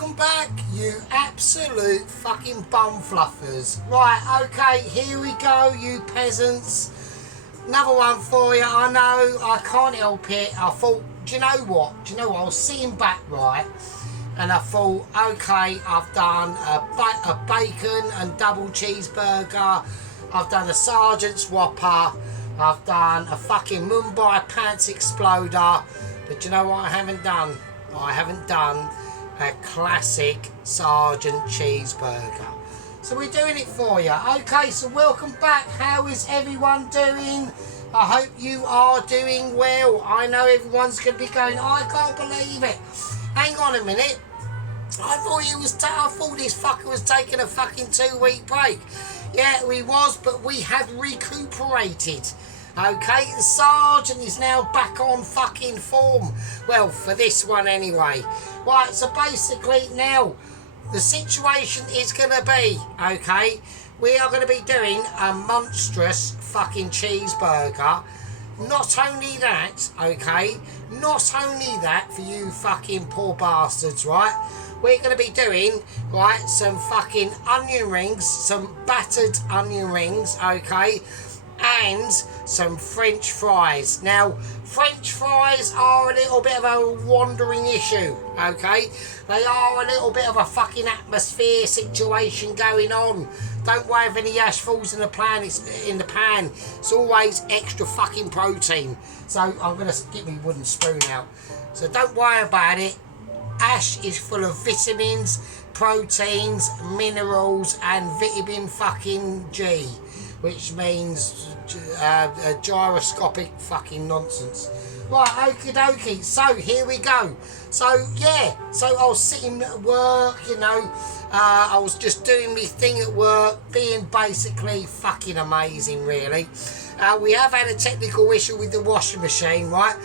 welcome back, you absolute fucking bum fluffers. Right, okay, here we go, you peasants. Another one for you. I know, I can't help it. I thought, do you know what? I was sitting back, right, and I thought, okay, I've done a bacon and double cheeseburger. I've done a Sargents Whopper. I've done a fucking Mumbai Pants Exploder. But you know what I haven't done? I haven't done a classic Sargent cheeseburger. So we're doing it for you. Okay, so welcome back. How is everyone doing? I hope you are doing well. I know everyone's going to be going, I can't believe it. Hang on a minute. I thought this fucker was taking a fucking 2-week break. Yeah, we was, but we have recuperated. Okay, the Sargent is now back on fucking form. Well, for this one anyway. Right, so basically now, the situation is going to be, okay, we are going to be doing a monstrous fucking cheeseburger. Not only that, okay, not only that for you fucking poor bastards, right, we're going to be doing, right, some fucking onion rings, some battered onion rings, okay, and some French fries. Now, French fries are a little bit of a wandering issue, okay? They are a little bit of a fucking atmosphere situation going on. Don't worry if any ash falls in the pan. It's always extra fucking protein. So I'm gonna get my wooden spoon out. So don't worry about it. Ash is full of vitamins, proteins, minerals, and vitamin fucking G, which means gyroscopic fucking nonsense. Right, okie dokie, so here we go. So yeah, so I was sitting at work, you know, I was just doing my thing at work, being basically fucking amazing, really. We have had a technical issue with the washing machine, right?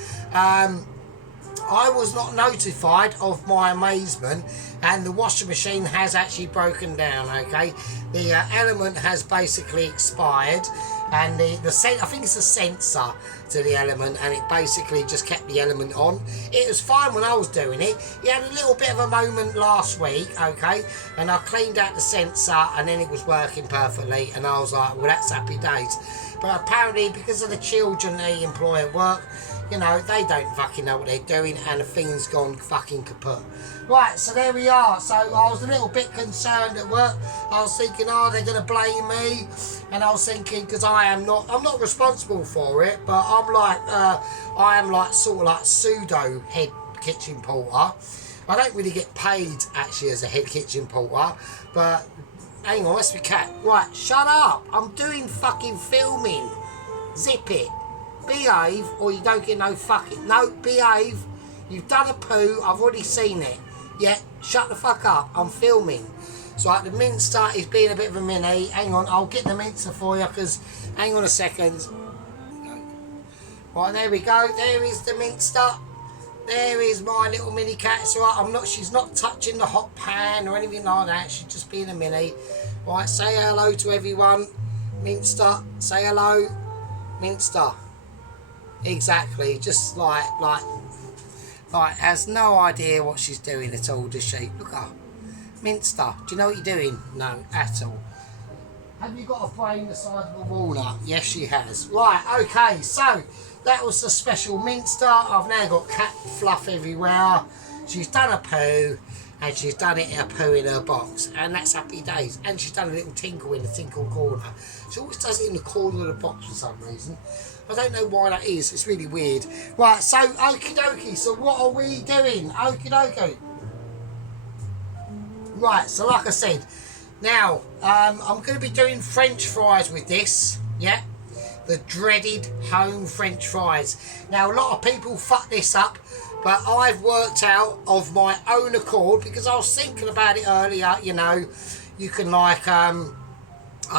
I was not notified of my amazement, and the washing machine has actually broken down, okay? The element has basically expired, and I think it's a sensor to the element, and it basically just kept the element on. It was fine when I was doing it. It had a little bit of a moment last week, okay, and I cleaned out the sensor, and then it was working perfectly, and I was like, well, that's happy days. But apparently, because of the children they employ at work, you know, they don't fucking know what they're doing, and the thing's gone fucking kaput. Right, so there we are. So I was a little bit concerned at work. I was thinking, oh, they're going to blame me. And I was thinking, because I'm not responsible for it, but I am like sort of like pseudo head kitchen porter. I don't really get paid actually as a head kitchen porter, but hang on, let's be cat. Right, shut up. I'm doing fucking filming. Zip it. Behave, or you don't get no fucking... No, behave. You've done a poo. I've already seen it. Yeah, shut the fuck up. I'm filming. So like, the mincer is being a bit of a mini. Hang on, I'll get the mincer for you, because... Hang on a second. Right, there we go. There is the mincer. There is my little mini cat. So right, she's not touching the hot pan or anything like that. She's just being a mini. Right, say hello to everyone. Mincer, say hello. Mincer. Exactly, just like has no idea what she's doing at all, does she? Look at her. Minster, do you know what you're doing? No, at all. Have you got a brain the size of a walnut? Yes, she has. Right, okay, so that was the special Minster. I've now got cat fluff everywhere. She's done a poo, and she's done it in a poo in her box, and that's happy days. And she's done a little tinkle in the tinkle corner. She always does it in the corner of the box for some reason. I don't know why that is. It's really weird. Right, so okie dokie. So what are we doing? Okie dokie. Right, so like I said, now I'm going to be doing French fries with this. Yeah, the dreaded home French fries. Now a lot of people fuck this up, but I've worked out of my own accord, because I was thinking about it earlier. You know, you can like I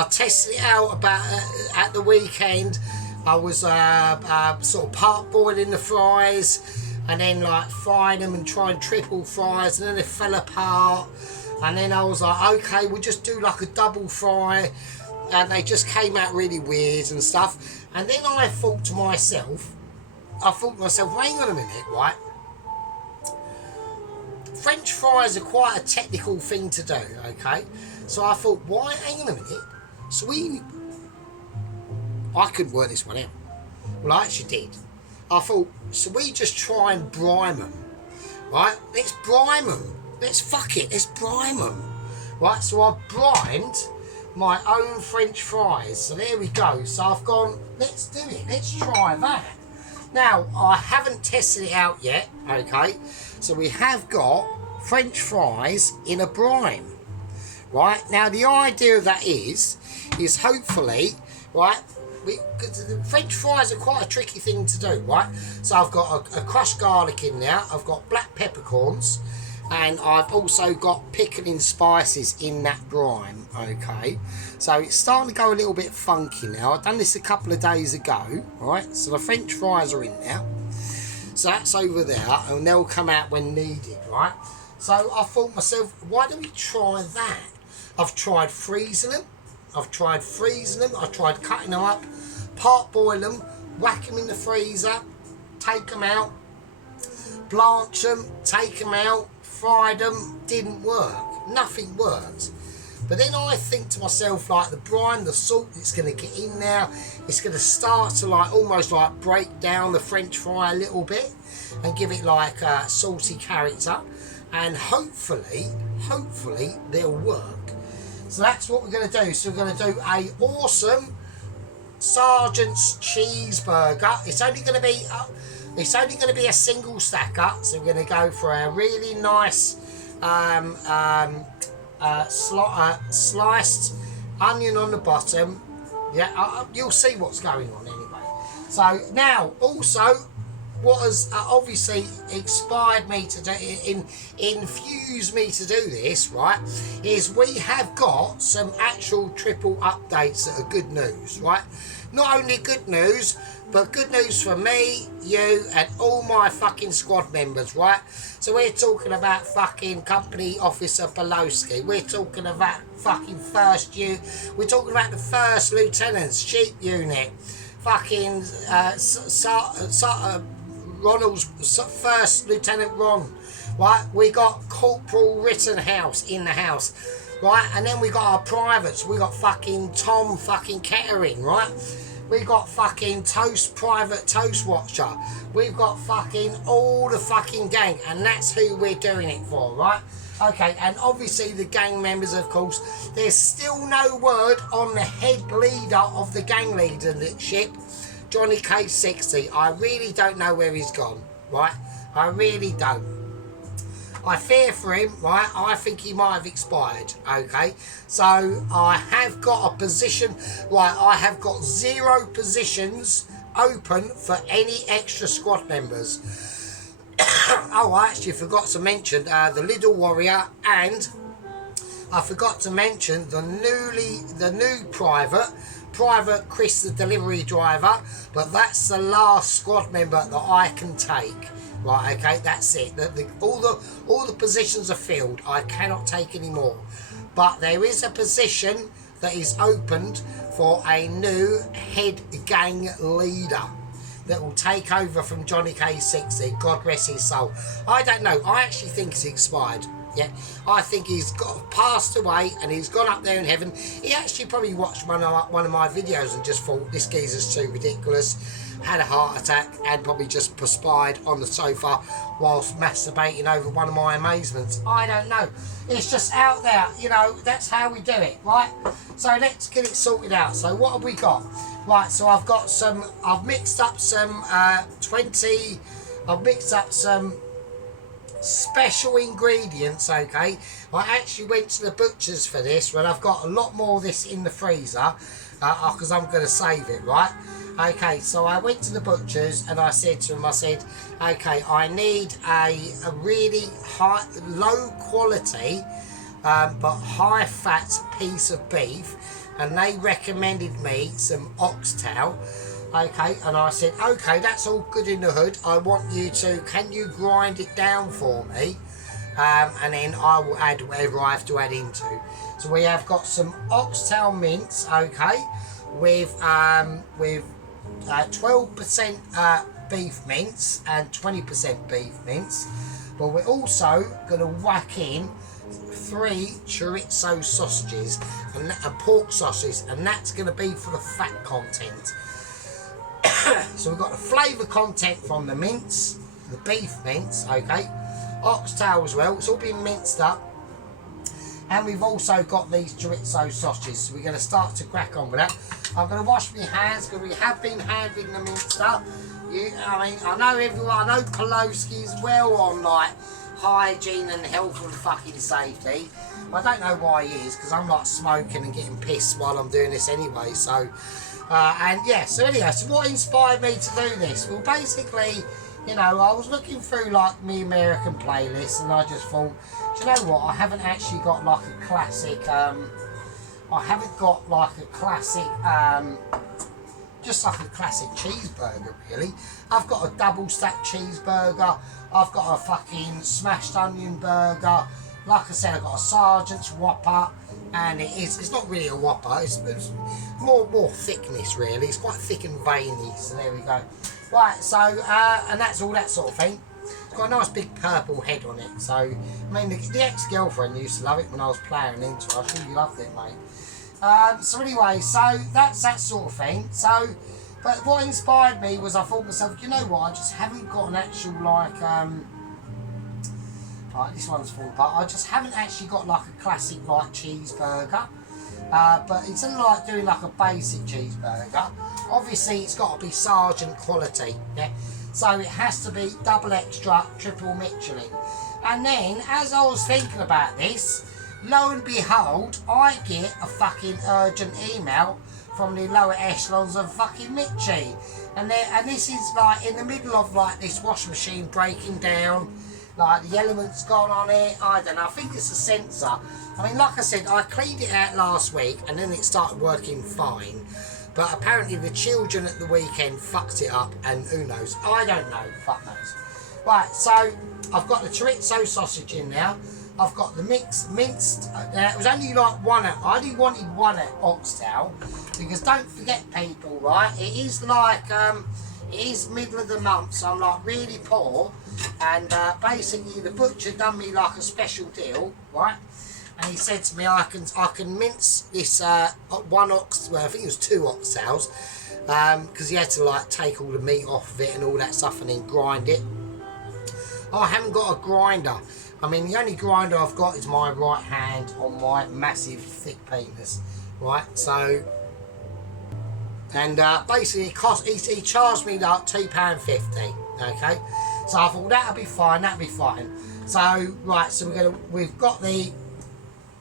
tested it out about at the weekend. I was sort of part boiling the fries, and then like frying them and trying triple fries, and then they fell apart. And then I was like, okay, we'll just do like a double fry, and they just came out really weird and stuff. And then I thought to myself, hang on a minute, right? French fries are quite a technical thing to do, okay? So I thought, why, hang on a minute, so I couldn't work this one out. Well, I actually did. I thought, so we just try and brine them, right? Let's brine them. Let's brine them. Right, so I brined my own French fries. So there we go. So I've gone, let's do it. Let's try that. Now, I haven't tested it out yet, okay? So we have got French fries in a brine. Right, now the idea of that is hopefully, right, because the French fries are quite a tricky thing to do, right? So I've got a crushed garlic in there, I've got black peppercorns, and I've also got pickling spices in that brine, okay? So it's starting to go a little bit funky now. I've done this a couple of days ago, right? So the French fries are in there. So that's over there, and they'll come out when needed, right? So I thought myself, why don't we try that? I've tried freezing them. I've tried cutting them up, part boil them, whack them in the freezer, take them out, blanch them, take them out, fried them, didn't work. Nothing worked. But then I think to myself, like the brine, the salt, it's going to get in there. It's going to start to like almost like break down the French fry a little bit and give it like a salty character. And hopefully they'll work. So that's what we're going to do. So we're going to do a awesome Sargents cheeseburger. It's only going to be a single stacker. So we're going to go for a really nice sliced onion on the bottom. Yeah, you'll see what's going on anyway. So now also, what has obviously inspired me to do, infused me to do this, right, is we have got some actual triple updates that are good news, right? Not only good news, but good news for me, you, and all my fucking squad members, right? So we're talking about fucking Company Officer Poloski. We're talking about fucking we're talking about the first lieutenant's sheep unit. Fucking Ronald's first Lieutenant Ron, right? We got Corporal Rittenhouse in the house, right? And then we got our privates. We got fucking Tom fucking Kettering, right? We got fucking Private Toast Watcher. We've got fucking all the fucking gang, and that's who we're doing it for, right? Okay, and obviously the gang members, of course. There's still no word on the head leader of the gang leadership, Johnny K60. I really don't know where he's gone, right? I really don't. I fear for him, right? I think he might have expired, okay? So I have got a position, right? I have got 0 positions open for any extra squad members. Oh, I actually forgot to mention the Little Warrior, and I forgot to mention the new Private Chris, the delivery driver, but that's the last squad member that I can take. Right, okay, that's it. All the positions are filled. I cannot take any more. But there is a position that is opened for a new head gang leader that will take over from Johnny K60. God rest his soul. I don't know. I actually think it's expired. Yeah, I think he's passed away and he's gone up there in heaven. He actually probably watched one of my videos and just thought, this geezer's too ridiculous. Had a heart attack and probably just perspired on the sofa whilst masturbating over one of my amazements. I don't know. It's just out there, you know, that's how we do it, right? So let's get it sorted out. So what have we got? Right, so I've mixed up some special ingredients, okay? I actually went to the butcher's for this, but I've got a lot more of this in the freezer because I'm going to save it, right? Okay, so I went to the butcher's and I said to him, okay, I need a really low quality but high fat piece of beef, and they recommended me some oxtail. Okay, and I said, okay, that's all good in the hood. I want you to, can you grind it down for me? And then I will add whatever I have to add into. So we have got some oxtail mince, okay, with 12% beef mince and 20% beef mince. But we're also going to whack in 3 chorizo sausages and pork sausages, and that's going to be for the fat content. So we've got the flavour content from the mince, the beef mince, okay, oxtail as well. It's all been minced up, and we've also got these chorizo sausages. So we're going to start to crack on with that. I'm going to wash my hands because we have been handling the minced up. I know everyone, I know Poloski's well on like hygiene and health and fucking safety. I don't know why he is, because I'm like smoking and getting pissed while I'm doing this anyway. So, and yeah, so anyway, so what inspired me to do this? Well, basically, you know, I was looking through like me American playlists, and I just thought, do you know what? I haven't actually got like a classic. I haven't got like a classic. Just like a classic cheeseburger, really. I've got a double stacked cheeseburger. I've got a fucking smashed onion burger. Like I said, I've got a Sargents Whopper, and it's not really a Whopper. It's more thickness, really. It's quite thick and veiny. So there we go. Right, so and that's all that sort of thing. It's got a nice big purple head on it. So I mean, the ex-girlfriend used to love it when I was playing into it. I really loved it, mate. So anyway, so that's that sort of thing. So, but what inspired me was I thought to myself, you know what, I just haven't got an actual like, right, this one's falling apart. I just haven't actually got like a classic like cheeseburger. But instead of like doing like a basic cheeseburger, obviously it's got to be Sargent quality, yeah. So it has to be double extra, triple Michelin. And then, as I was thinking about this, lo and behold, I get a fucking urgent email from the lower echelons of fucking Mitchie. And this is like in the middle of like this washing machine breaking down, like the element's gone on it, I don't know, I think it's a sensor. I mean, like I said, I cleaned it out last week and then it started working fine. But apparently the children at the weekend fucked it up, and who knows, I don't know, fuck knows. Right, so I've got the chorizo sausage in now. I've got the minced. It was only like one. I only wanted one at oxtail, because don't forget, people, right? It is like it is middle of the month, so I'm like really poor, and basically the butcher done me like a special deal, right? And he said to me, I can mince this one ox. Well, I think it was 2 oxtails, because he had to like take all the meat off of it and all that stuff, and then grind it. I haven't got a grinder. I mean, the only grinder I've got is my right hand on my massive thick penis, right? So, and basically he charged me like £2.50, okay? So I thought that'll be fine, So right, so we've got the,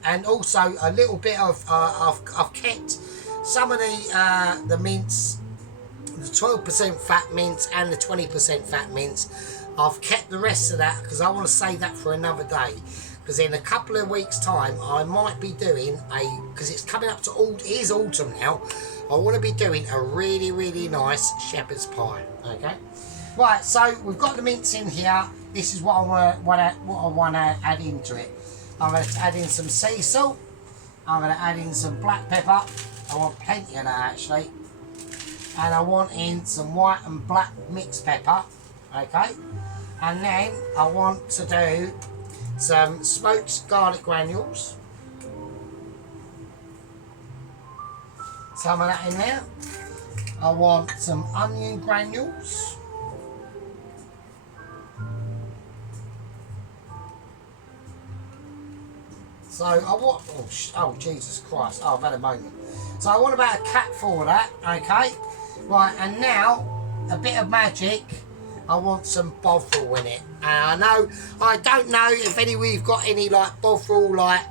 and also a little bit of I've kept some of the mince, the 12% fat mince and the 20% fat mince. I've kept the rest of that because I want to save that for another day, because in a couple of weeks time I might be doing because it's coming up to it is autumn now, I want to be doing a really, really nice shepherd's pie, okay? Right, so we've got the mince in here. This is what I want to add into it. I'm going to add in some sea salt. I'm going to add in some black pepper. I want plenty of that actually. And I want in some white and black mixed pepper, okay? And then I want to do some smoked garlic granules. Some of that in there. I want some onion granules. So I want, oh Jesus Christ, I've had a moment. So I want about a capful of that, okay? Right, and now, a bit of magic. I want some bovril in it. And I don't know if any of you've got any like bovril, like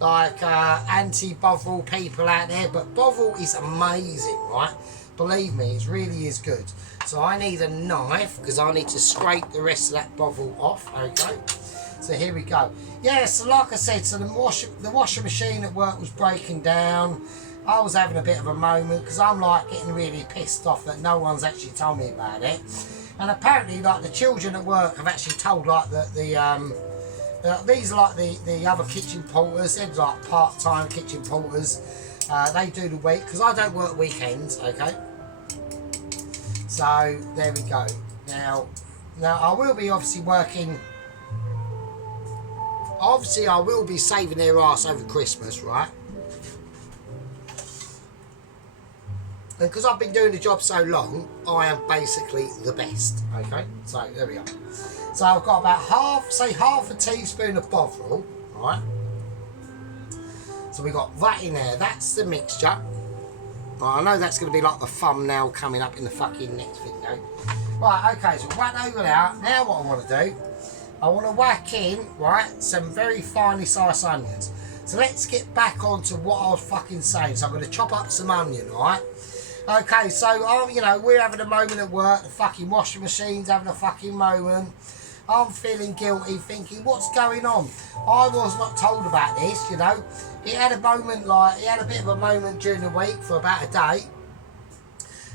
anti-bovril people out there, but bovril is amazing, right? Believe me, it really is good. So I need a knife because I need to scrape the rest of that bovril off, okay? So here we go. Yeah, so like I said, so the washing machine at work was breaking down. I was having a bit of a moment because I'm like getting really pissed off that no one's actually told me about it. And apparently, like the children at work have actually told like these are like the other kitchen porters. They're like part-time kitchen porters. They do the week because I don't work weekends. Okay. So there we go. Now Now I will be obviously working. Obviously, I will be saving their ass over Christmas, right? And because I've been doing the job so long, I am basically the best. Okay, so there we go. So I've got about half a teaspoon of bovril, right? So we got that in there. That's the mixture. Right, I know that's going to be like the thumbnail coming up in the fucking next video. Right, okay, so whack over out. Now what I want to do, I want to whack in, right, some very finely sliced onions. So let's get back onto what I was fucking saying. So I'm going to chop up some onion, right? Okay, so, you know, we're having a moment at work. The fucking washing machine's having a fucking moment. I'm feeling guilty, thinking, what's going on? I was not told about this, you know. It had a moment, like, it had a bit of a moment during the week for about a day.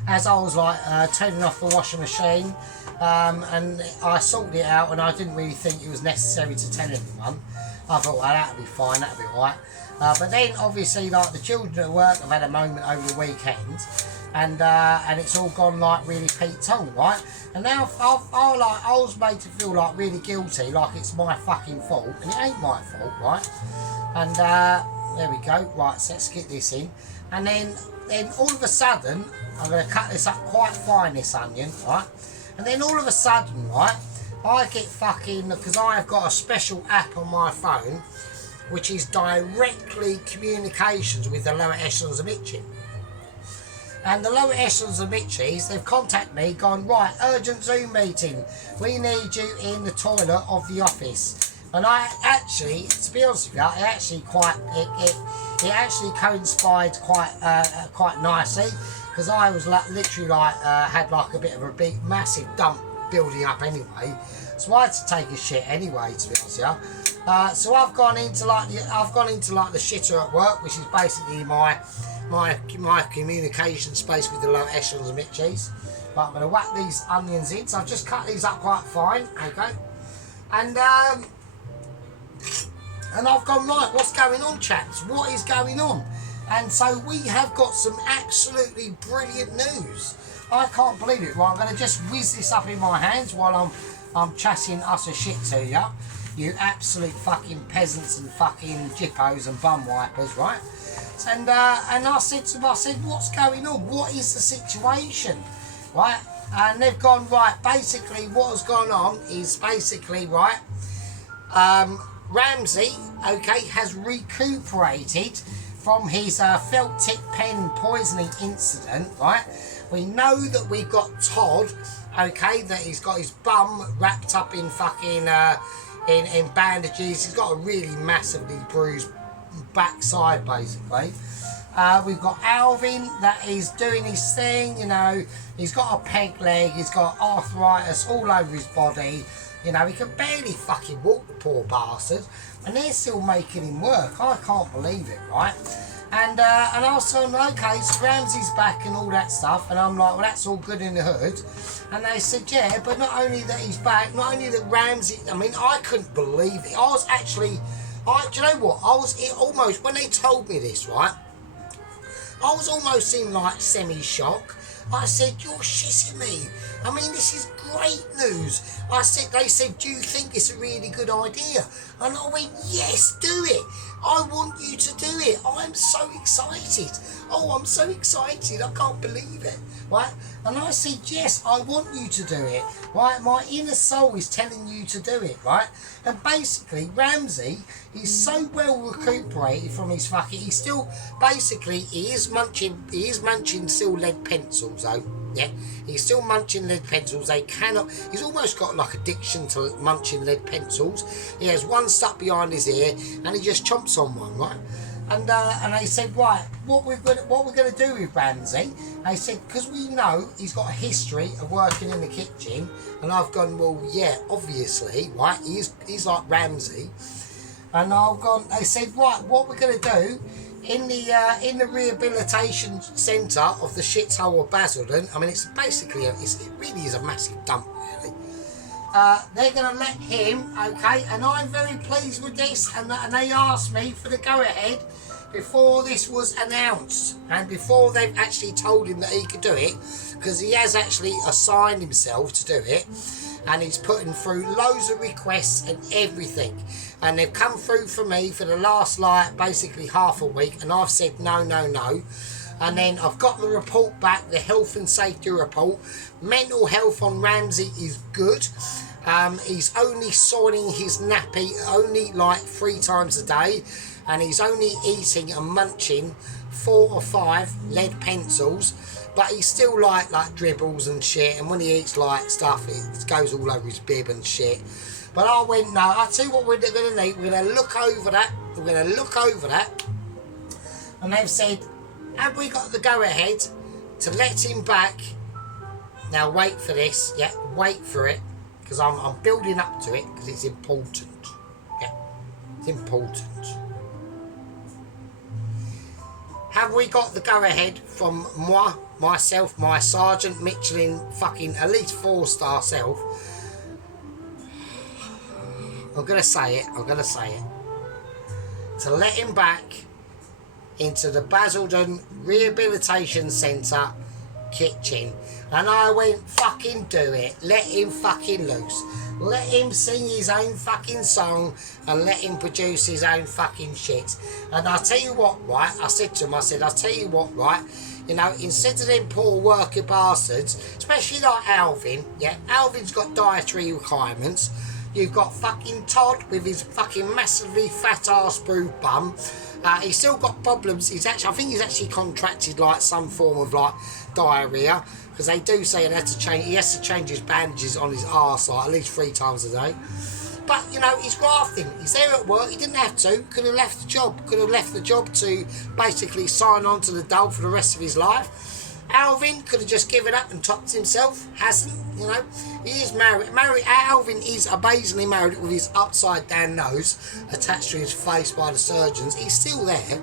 As I was, like, turning off the washing machine. And I sorted it out, and I didn't really think it was necessary to tell anyone. I thought, well, that'll be fine, that'll be alright. But then, obviously, like, the children at work have had a moment over the weekend. And it's all gone like really Pete Tong, right? And now I was made to feel like really guilty, like it's my fucking fault, and it ain't my fault, right? And there we go, right? So let's get this in, and then all of a sudden I'm going to cut this up quite fine, this onion, right? And then all of a sudden, right, I get fucking, because I have got a special app on my phone, which is directly communications with the lower echelons of itching. And the lower echelons of Mitchies, they've contacted me, gone, right, urgent Zoom meeting. We need you in the toilet of the office. And I actually, to be honest with you, it actually coincided quite nicely, because I was like, literally like had like a bit of a big massive dump building up anyway. So I had to take a shit anyway, to be honest with you. So I've gone into like the shitter at work, which is basically my communication space with the lower echelons of Mitchies. But I'm going to whack these onions in. So I've just cut these up quite fine, okay? And I've gone, right, what's going on, chaps? What is going on? And so we have got some absolutely brilliant news. I can't believe it. Right, I'm going to just whiz this up in my hands while I'm chatting utter shit to you. You absolute fucking peasants and fucking jippos and bum wipers, right? And I said to them, what's going on? What is the situation? Right? And they've gone, right, basically what has gone on is basically, right, Ramsey, okay, has recuperated from his felt tip pen poisoning incident, right? We know that we've got Todd, okay, that he's got his bum wrapped up in fucking, in bandages. He's got a really massively bruised backside, basically. We've got Alvin that is doing his thing, you know. He's got a peg leg, he's got arthritis all over his body, you know. He can barely fucking walk, the poor bastard, and they're still making him work. I can't believe it, right? And I was saying, okay, so Ramsey's back and all that stuff, and I'm like, well, that's all good in the hood. And they said, yeah, but not only that he's back, not only that Ramsey, I mean, I couldn't believe it. I was actually, do you know what? I was almost, when they told me this, right, I was almost in like semi-shock. I said, you're shitting me. I mean, this is great news. They said, do you think it's a really good idea? And I went, yes, do it. I want you to do it. I'm so excited. Oh, I'm so excited. I can't believe it. Right? And I said, yes, I want you to do it. Right? My inner soul is telling you to do it. Right? And basically, Ramsey is so well recuperated from his fucking. He's still basically he is munching still lead pencils though. Yeah, he's still munching lead pencils. They cannot. He's almost got like addiction to munching lead pencils. He has one stuck behind his ear, and he just chomps on one, right? And they said, right, what we're gonna do with Ramsey? They said, because we know he's got a history of working in the kitchen, and I've gone, well, yeah, obviously, right? He's like Ramsey, and I've gone. They said, right, what we're gonna do? In the rehabilitation centre of the shithole of Basildon, I mean, it's basically, it really is a massive dump, really. They're going to let him, okay, and I'm very pleased with this, and they asked me for the go-ahead before this was announced and before they've actually told him that he could do it, because he has actually assigned himself to do it, and he's putting through loads of requests and everything, and they've come through for me for the last like basically half a week, and I've said no, no, no. And then I've got the report back, the health and safety report. Mental health on Ramsey is good. He's only soiling his nappy only like 3 times a day, and he's only eating and munching 4 or 5 lead pencils, but he's still like dribbles and shit, and when he eats like stuff it goes all over his bib and shit. But I went, no, I'll tell you what we're going to need. We're going to look over that. We're going to look over that. And they've said, have we got the go ahead to let him back? Now wait for this, yeah, wait for it, because I'm building up to it, because it's important. Yeah, it's important. Have we got the go ahead from myself, my Sergeant Michelin, fucking at least 4-star self? I'm gonna say it, to let him back into the Basildon Rehabilitation Centre kitchen. And I went, fucking do it. Let him fucking loose. Let him sing his own fucking song and let him produce his own fucking shit. And I'll tell you what, right, I said to him, I'll tell you what, right, you know, instead of them poor worker bastards, especially like Alvin, yeah, Alvin's got dietary requirements. You've got fucking Todd with his fucking massively fat ass brewed bum. He's still got problems. I think he's actually contracted like some form of like diarrhea, because they do say he has to change his bandages on his arse like at least 3 times a day. But you know, he's grafting. He's there at work. He didn't have to. Could have left the job. Could have left the job to basically sign on to the dole for the rest of his life. Alvin could have just given up and topped himself. Hasn't, you know. He is married. Alvin is amazingly married with his upside down nose attached to his face by the surgeons. He's still there.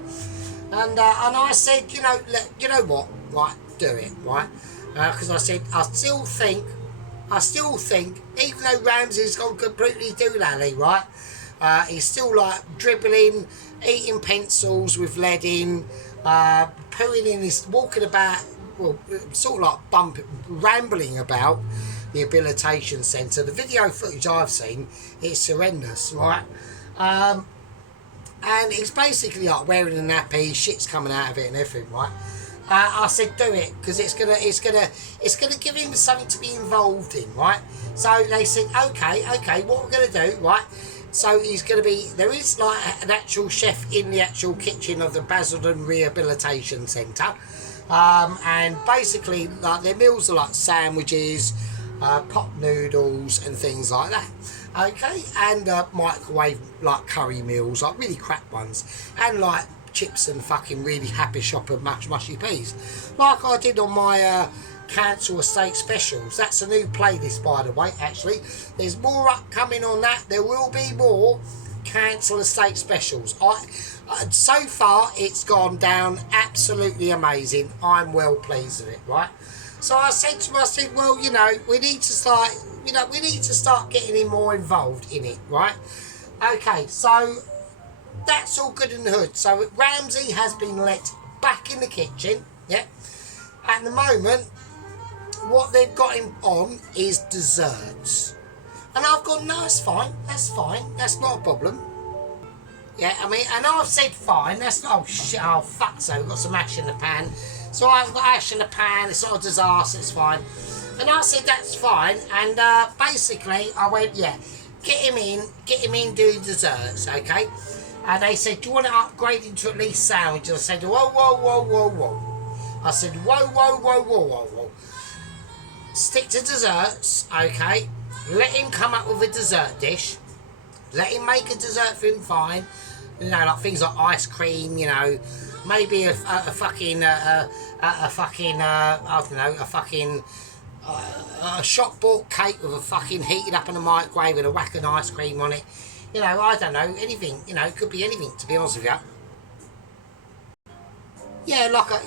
And I said, you know what, right, do it, right? Because I said, I still think, even though Ramsey's gone completely doolally, right? He's still like dribbling, eating pencils with lead in, pooing in his, walking about, well, sort of like rambling about the rehabilitation centre. The video footage I've seen, it's horrendous, right? And he's basically like wearing a nappy, shit's coming out of it and everything, right? I said do it, because it's gonna give him something to be involved in, right? So they said okay, what we're gonna do, right? So he's gonna be, there is like an actual chef in the actual kitchen of the Basildon Rehabilitation Centre. And basically like their meals are like sandwiches, pot noodles and things like that, okay, and microwave like curry meals, like really crap ones, and like chips and fucking really happy shopper mushy peas, like I did on my Council Estate specials. That's a new playlist, by the way. Actually, there's more upcoming on that. There will be more Council Estate specials. So far it's gone down absolutely amazing. I'm well pleased with it, right? So I said to him, I said, well, you know, we need to start getting him more involved in it, right? Okay, so that's all good in the hood. So Ramsey has been let back in the kitchen, yeah. At the moment, what they've got him on is desserts. And I've gone, no, that's fine, that's not a problem. Yeah, I mean, and I've said fine, that's not, oh shit, oh fuck, so we've got some ash in the pan. So I've got ash in the pan, it's not a disaster, it's fine. And I said, that's fine, and basically, I went, yeah, get him in doing desserts, okay? And they said, do you want to upgrade him to at least sandwiches? I said, whoa, whoa, whoa, whoa, whoa. I said, whoa, whoa, whoa, whoa, whoa, whoa. Stick to desserts, okay? Let him come up with a dessert dish. Let him make a dessert for him, fine. You know, like things like ice cream, you know, maybe a fucking shop bought cake with a fucking heated up in a microwave with a whack of ice cream on it. You know, I don't know, anything, you know, it could be anything, to be honest with you. Yeah, like a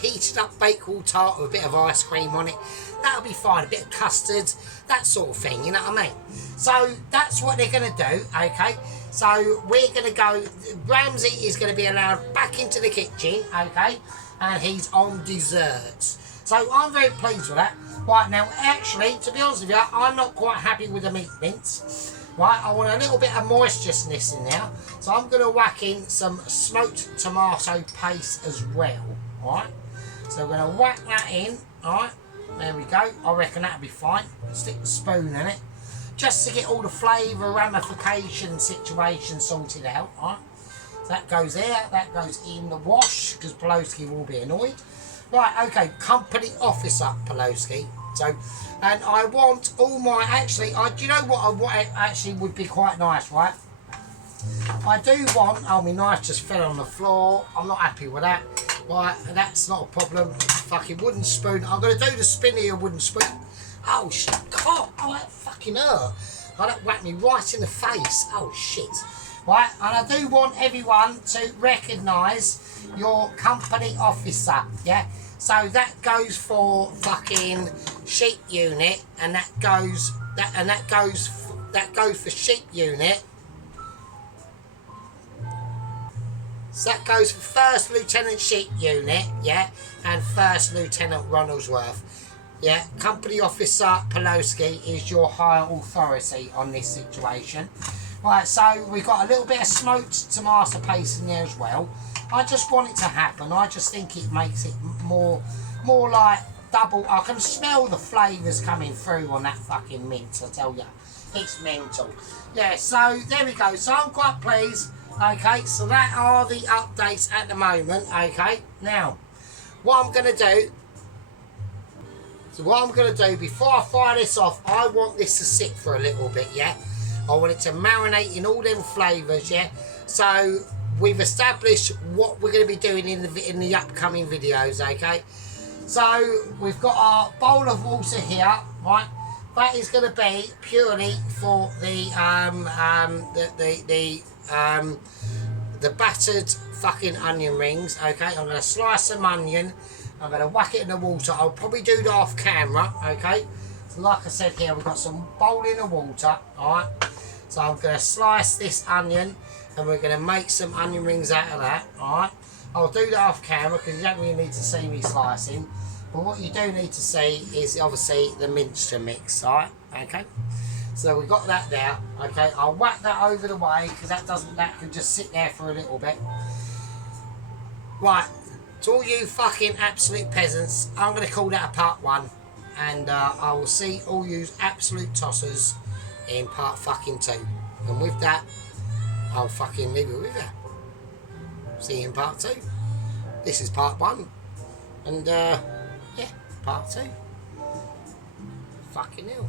heated up bakewell tart with a bit of ice cream on it. That'll be fine, a bit of custard, that sort of thing, you know what I mean? So that's what they're going to do, okay? So we're going to go, Ramsey is going to be allowed back into the kitchen, okay, and he's on desserts. So I'm very pleased with that. Right, now actually, to be honest with you, I'm not quite happy with the meat mince. Right, I want a little bit of moistureness in there. So I'm going to whack in some smoked tomato paste as well. Alright, so we're going to whack that in. Alright, there we go. I reckon that'll be fine. Stick the spoon in it. Just to get all the flavour ramification situation sorted out. Alright, so that goes there. That goes in the wash because Poloski will be annoyed. Right, okay, company officer Poloski. So, and I want all my, actually, do you know what actually would be quite nice, right? I do want, oh, my knife just fell on the floor. I'm not happy with that. Right, that's not a problem. Fucking wooden spoon. I'm going to do the spinny of wooden spoon. Oh, shit. God, oh, that fucking hurt. Oh, that whacked me right in the face. Oh, shit. Right, and I do want everyone to recognise your company officer, yeah? So that goes for fucking sheep unit, and that goes for sheep unit. So that goes for First Lieutenant Sheep Unit, yeah, and First Lieutenant Ronaldsworth. Yeah, Company Officer Poloski is your higher authority on this situation. Right, so we've got a little bit of smoked tomato paste in there as well. I just want it to happen. I just think it makes it more like double. I can smell the flavours coming through on that fucking mint, I tell you. It's mental. Yeah, so there we go. So I'm quite pleased. Okay, so that are the updates at the moment. Okay, now, what I'm going to do, before I fire this off, I want this to sit for a little bit, yeah? I want it to marinate in all them flavours, yeah? So we've established what we're going to be doing in the upcoming videos, okay? So we've got our bowl of water here, right? That is going to be purely for the battered fucking onion rings, okay? I'm going to slice some onion. I'm going to whack it in the water. I'll probably do that off camera, okay? So like I said here, we've got some bowl in the water, alright? So I'm going to slice this onion and we're going to make some onion rings out of that, alright? I'll do that off camera because you don't really need to see me slicing. But what you do need to see is obviously the mixture mix, alright? Okay? So we've got that there, okay? I'll whack that over the way because that can just sit there for a little bit. Right, to all you fucking absolute peasants, I'm going to call that a part 1. And I will see all you absolute tossers in part fucking 2. And with that, I'll fucking leave it with you. See you in part 2. This is part 1. And yeah, part 2. Fucking hell.